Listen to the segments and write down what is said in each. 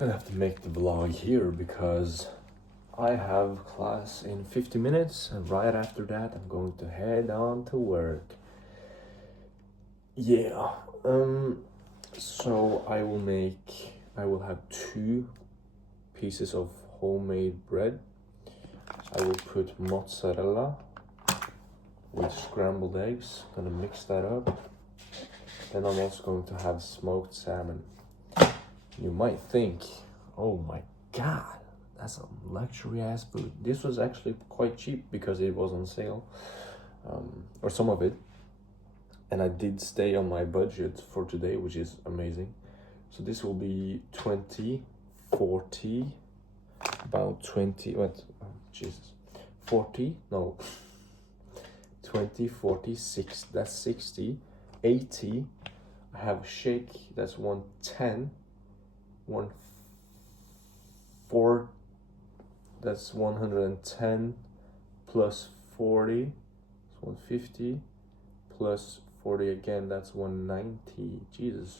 gonna have to make the vlog here because I have class in 50 minutes, and right after that I'm going to head on to work. Yeah, so I will have 2 pieces of homemade bread. I will put mozzarella with scrambled eggs, gonna mix that up. Then I'm also going to have smoked salmon. You might think, oh my god, that's a luxury ass food. This was actually quite cheap because it was on sale, or some of it. And I did stay on my budget for today, which is amazing. So this will be 20, 40, about 20, what, oh, Jesus, 40, no, 20, 40, 6, that's 60, 80, I have a shake, that's 110, 4, that's 110, plus 40, that's 150, plus 40 again, that's 190, Jesus.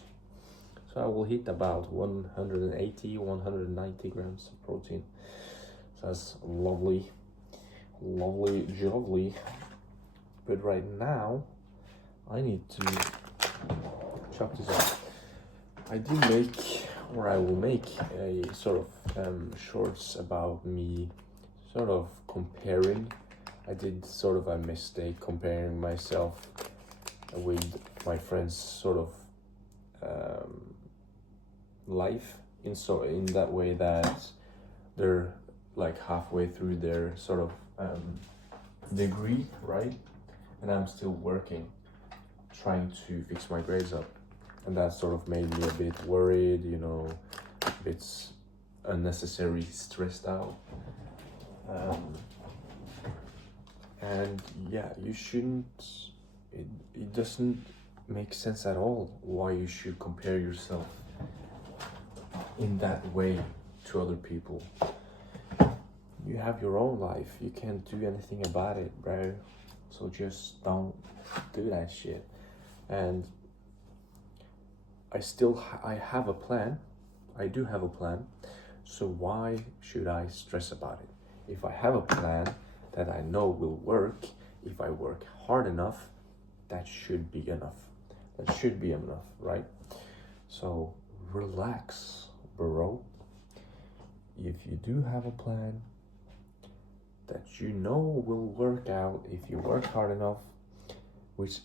So I will hit about 180, 190 grams of protein. So that's lovely, lovely, lovely. But right now, I need to chop this up. I did make, or I will make, a sort of shorts about me sort of comparing. I did sort of a mistake comparing myself with my friends' sort of life in that way that they're like halfway through their sort of degree, right? And I'm still working, trying to fix my grades up, and that sort of made me a bit worried, you know, a bit unnecessarily stressed out. And yeah, you shouldn't, it doesn't make sense at all why you should compare yourself in that way to other people. You have your own life, you can't do anything about it, bro. So just don't do that shit. And I have a plan. I do have a plan. So why should I stress about it? If I have a plan that I know will work, if I work hard enough, that should be enough. That should be enough, right? So relax, bro. If you do have a plan that you know will work out if you work hard enough, which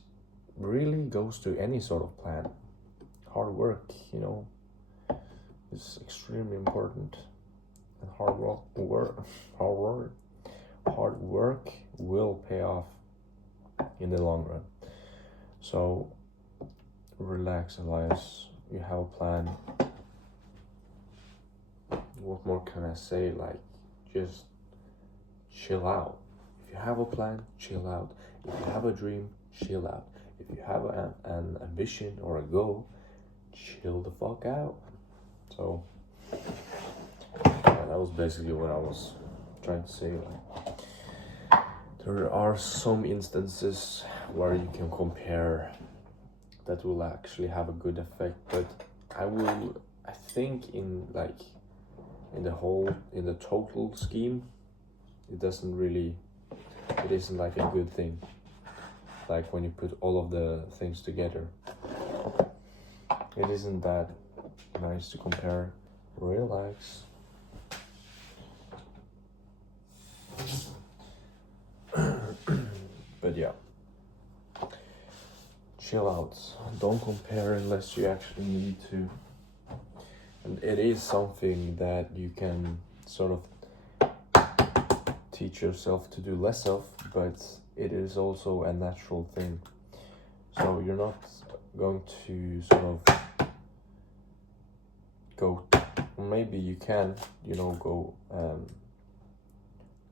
really goes to any sort of plan. Hard work, you know, is extremely important. And hard work will pay off in the long run. So relax, Elias. You have a plan. What more can I say? Like, just chill out. If you have a plan, chill out. If you have a dream, chill out. If you have an ambition or a goal, chill the fuck out. So yeah, that was basically what I was trying to say. Like, there are some instances where you can compare that will actually have a good effect, but I think in the total scheme, it isn't like a good thing. Like when you put all of the things together, it isn't that nice to compare. Relax. But yeah, chill out. Don't compare unless you actually need to. And it is something that you can sort of teach yourself to do less of, but it is also a natural thing. So you're not going to sort of go, maybe you can, you know, go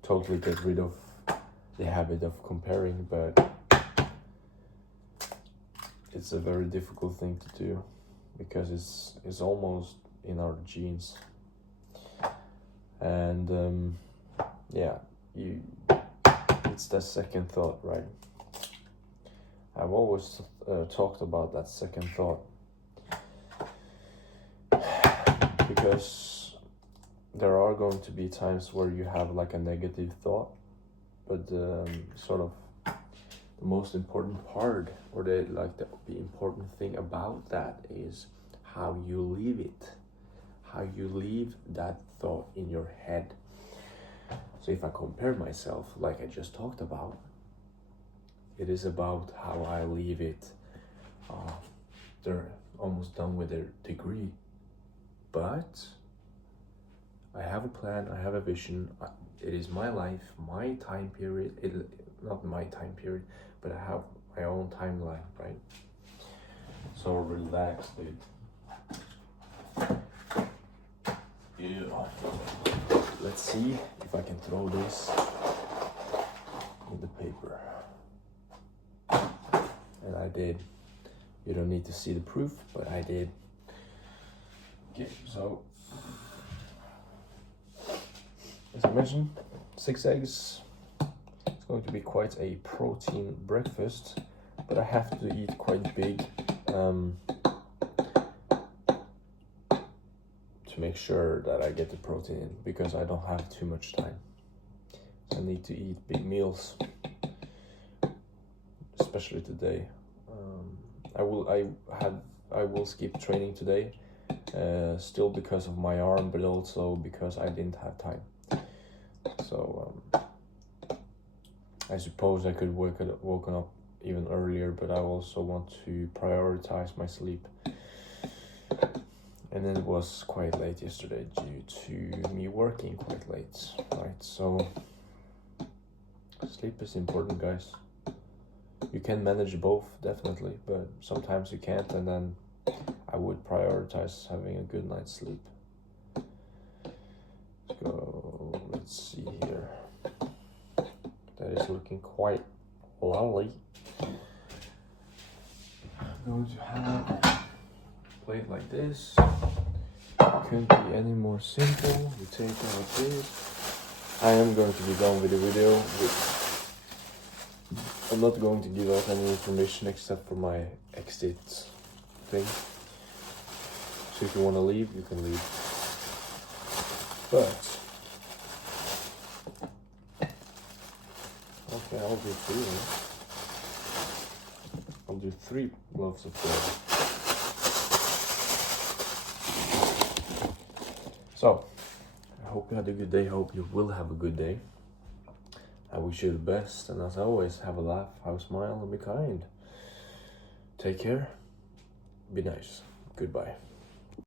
totally get rid of the habit of comparing, but it's a very difficult thing to do because it's almost in our genes. And yeah, it's that second thought, right? I've always talked about that second thought because there are going to be times where you have like a negative thought, but sort of the most important part, or the important thing about that is how you leave it, how you leave that thought in your head. So if I compare myself, like I just talked about, it is about how I leave it. They're almost done with their degree, but I have a plan, I have a vision. It is my life, my time period. Not my time period, but I have my own timeline, right? So relax, dude. Yeah. Let's see if I can throw this in the paper. And I did. You don't need to see the proof, but I did. Okay, so as I mentioned, 6 eggs. It's going to be quite a protein breakfast, but I have to eat quite big to make sure that I get the protein in, because I don't have too much time. So I need to eat big meals, especially today. I will skip training today, still because of my arm, but also because I didn't have time. So I suppose I could woken up even earlier, but I also want to prioritize my sleep. And then it was quite late yesterday due to me working quite late, right? So sleep is important, guys. You can manage both, definitely, but sometimes you can't, and then I would prioritize having a good night's sleep. So let's see here. That is looking quite lovely. I'm going to have a plate like this. Couldn't be any more simple. You take out this. I am going to be done with the video. I'm not going to give out any information except for my exit thing. So if you want to leave, you can leave. But okay, I'll do 3. I'll do 3 loaves of bread. So I hope you had a good day. I hope you will have a good day. I wish you the best, and as always, have a laugh, have a smile, and be kind. Take care. Be nice. Goodbye.